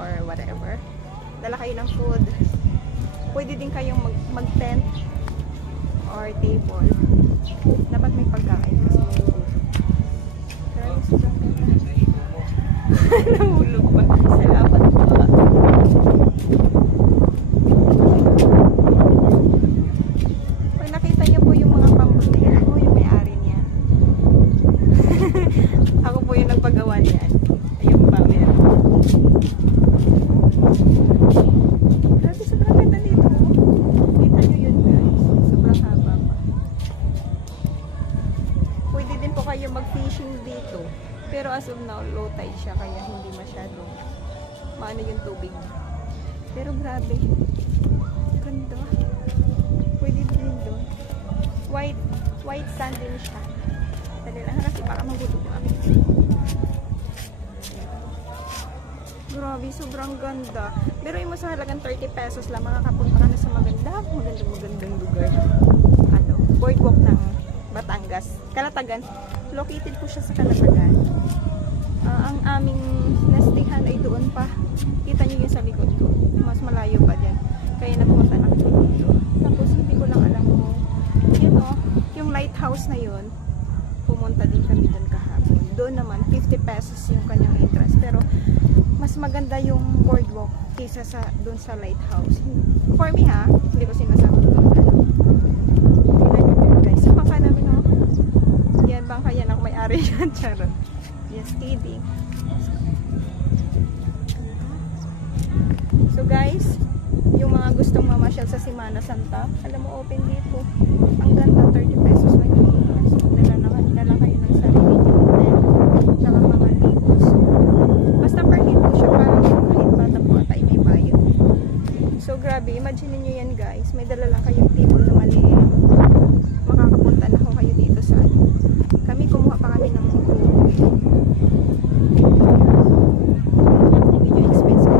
or whatever. Dala kayo ng food. Pwede din kayong mag-tent or table. Dapat may pagkain kasi nahulog. Grabe, sobrang ganda. Nahulog ba? Salamat po. Pag nakita niyo po yung mga pambot na yan, ako yung may-ari niya. Ako po yung nagpagawa niyan. Ayun pa, meron. Grabe, sobrang ganda dito. Kita nyo yun, guys. Sobrang haba pa. Pwede din po kayo mag-fishing dito. Pero as of now, low tide siya, kaya hindi masyado maano yung tubig. Pero grabe. Ganda. Pwede din doon. White sand din siya. Dali lang kasi baka magulo kami. Grabe, sobrang ganda. Pero yung mas halagang 30 pesos lang, makakapunta ka na sa magandang lugar. Ano, boardwalk ng Batangas. Kalatagan. Located po siya sa Kalatagan. Ang aming nastihan ay doon pa. Kita nyo yun sa likod ko. Mas malayo pa dyan. Kaya nagpunta na kami dito. Tapos hindi ko lang alam mo. Yun o, yung lighthouse na yun. Pumunta din kami doon kahapon. Doon naman, 50 pesos yung kanyang entrance. Pero mas maganda yung boardwalk kaysa sa doon sa lighthouse. For me ha, hindi ko sinasabi doon. Guys, sa bangka namin o. Yan, bangka yan ako may-ari yan. Charot. Yes, kidding. So guys, yung mga gustong mamasyal sa Semana Santa, alam mo, open dito. Ang ganda, 30 pesos lang yung entrance. Dala kayo ng sarili nyo hotel, tsaka mga libos. Basta per head po siya, parang kahit bata po tayo may bayad. So grabe, imagine niyo yan guys, may dala lang kayo